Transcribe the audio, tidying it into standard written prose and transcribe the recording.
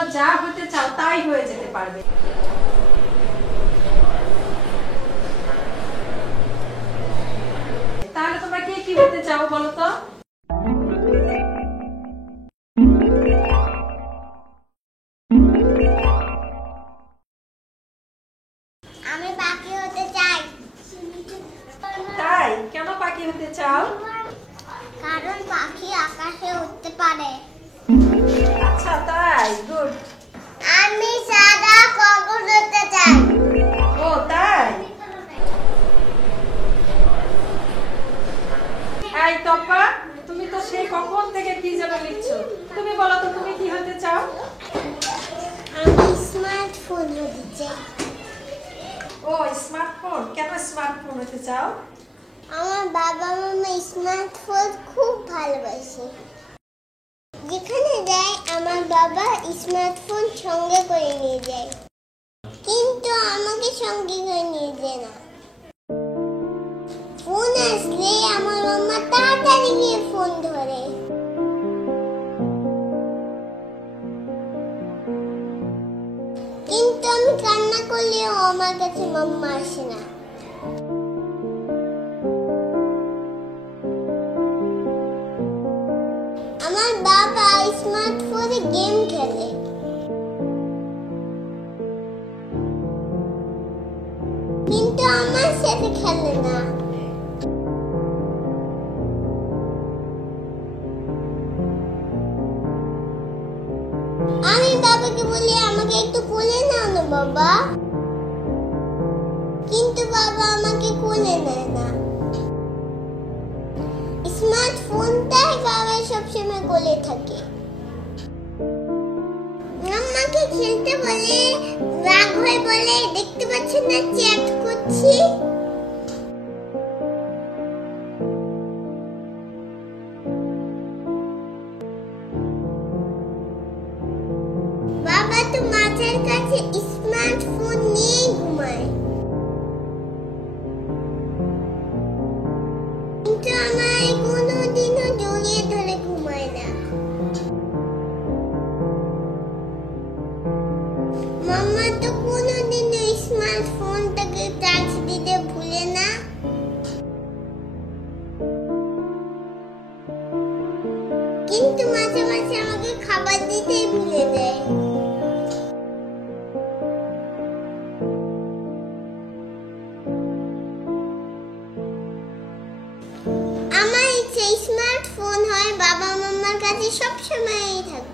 তোমরা যা হতে চাও তাই হয়ে যেতে পারবে। তাহলে তোমরা কে কি হতে চাও বলো তো? আমি পাখি হতে চাই। তাই? কেন পাখি হতে চাও? কারণ পাখি আকাশে উড়তে পারে। আচ্ছা তাই, গুড। আমি সাদা কাগজ হতে চাই। ও তাই? এই তপা, তুমি তো সেই কখন থেকে কি যেন লিখছো, তুমি বলো তো তুমি কি হতে চাও? আমি স্মার্টফোন হতে চাই। ও স্মার্টফোন, কেন স্মার্টফোন হতে চাও? আমার বাবা মামা স্মার্টফোন খুব ভালোবাসে। যেখানে যায় আমার বাবা স্মার্টফোন সঙ্গে করে নিয়ে যায়, কিন্তু আমাকে সঙ্গে করে নিয়ে যায় না। ফোন আসলে আমার মাম্মা তাড়াতাড়ি গিয়ে ফোন ধরে। কিন্তু আমি কান্না করলেও আমার কাছে মাম্মা আসে না। আমার বাবা স্মার্টফোনে গেম খেলে, কিন্তু আমার সাথে খেলে না। আমি বাবাকে বলি আমাকে একটু কোলে নাও না বাবা, কিন্তু বাবা আমাকে কোলে নেয় না। স্মার্টফোনটাই বাবা সবসময় কোলে থাকে। আমাকে খেলতে বলে, রাগ হয়ে বলে দেখতে পাচ্ছেন না চ্যাট করছি। বাবা তো মাথার কাছে স্মার্টফোন নিয়ে ঘুমায়, কিন্তু আমায় কোনোদিনও জড়িয়ে ধরে ঘুমায় না। মাম্মা তো কোনোদিনও স্মার্টফোনটাকে চার্জ দিতে ভুলে না। কিন্তু মাঝে মাঝে আমাকে খাবার দিতেই ভুলে যায়। আমার ইচ্ছে স্মার্টফোন হয় বাবা মাম্মার কাছে সবসময়ই থাকে।